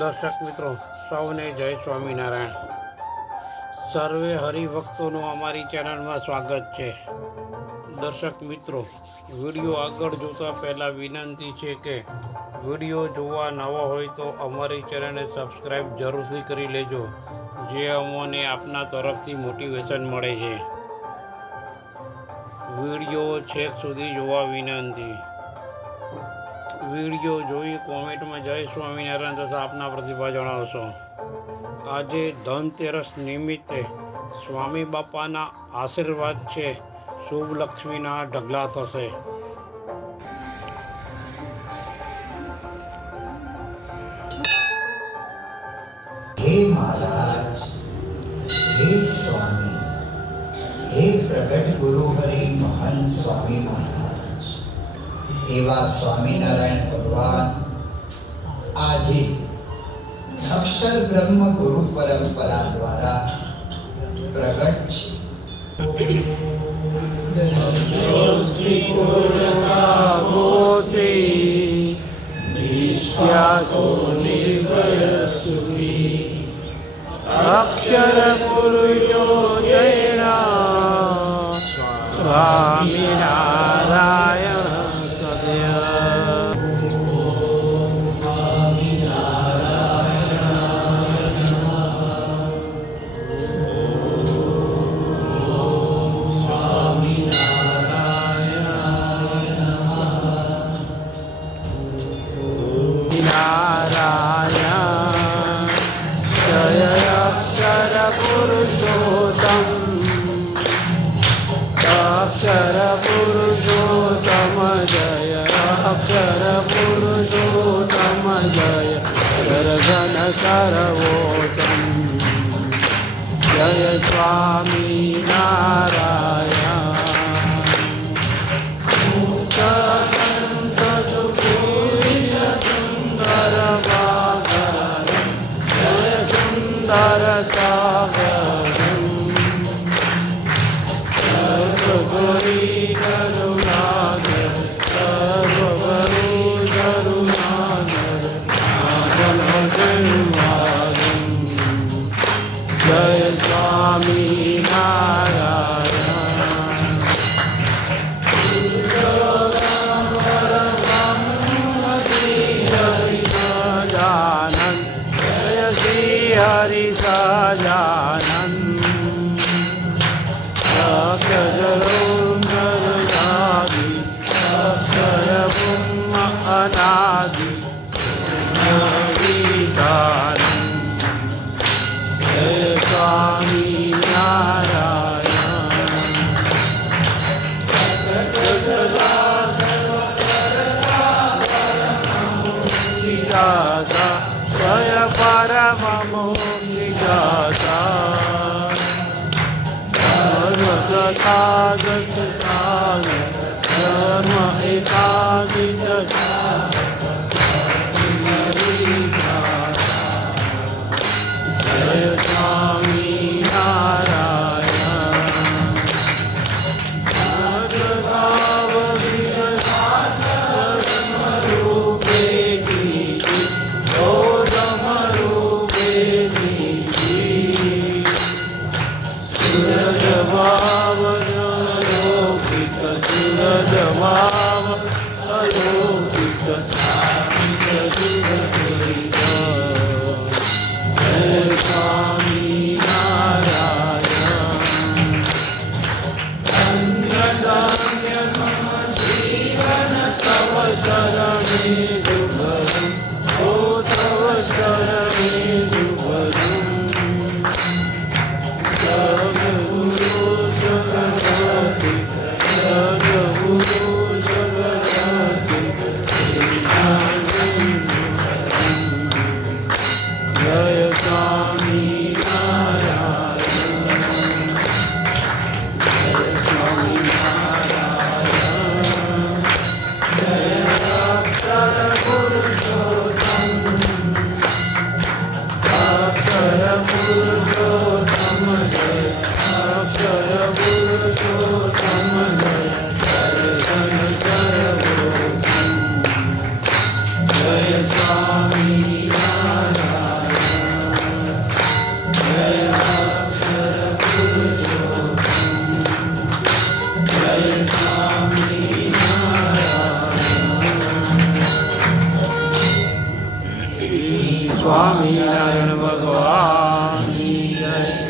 दर्शक मित्रों सौने जय स्वामीनारायण। सर्वे हरिभक्तों अमारी चैनल में स्वागत है। दर्शक मित्रों वीडियो आगळ जोता पहला विनंती है कि वीडियो जोवा नवा होय तो अमारी चैनल ने सब्सक्राइब जरूर से करी लेजो, जे अमोने आपना तरफथी मोटिवेशन मळे छे। वीडियो छेक सुधी जोवा विनंती। वीडियो जोई कॉमेंट में जय स्वामीनारायण तथा अपना प्रतिभा जणावशो। आजे धनतेरस निमित्ते स्वामी बापाना आशीर्वाद छे, शुभ लक्ष्मीना ढगला थशे। हे महाराज, हे स्वामी, हे प्रगट गुरु हरि महान स्वामी महाराज एवा स्वामीनारायण भगवान आजे अक्षर ब्रह्म गुरु परंपरा द्वारा प्रगट अक्षर गुरुयो जयना स्वामी नारायण अक्षर पुरुषोत्तम जय, अक्षर पुरुषोत्तम जय, दर्शन सर्वोत्तम जय स्वामी नारायण। मुक्त सुखी सुंदर बागर जय सुंदर सागर जय स्वामी नारायण। सजानन जय श्री हरि सजानन अक्षर ब्रह्म अनादि जय स्वामी नारायण। जय परम मोहिदाता तथागत सागर धर्म एकादित जय स्वामी नारायण। रूपे गौतम रूपे सूरज भाव अलौकिक, सूरज भाव अलौकिक जय स्वामी नारायण। धन्य धन्य मम जीवन तव शरणे शुभम्, ओ तव शरणे शुभम्। सद्गुरु जगन्नाथ, सद्गुरु जगन्नाथ जय स्वामी नारायण। जय स्वामी नारायण। जय अक्षर पुरुषोत्तम, अक्षर पुरुषोत्तम जय, अक्षर पुरुषोत्तम जय, दर्शन सर्वोत्तम जय स्वामी नारायण। स्वामीनारायण भगवान की जय।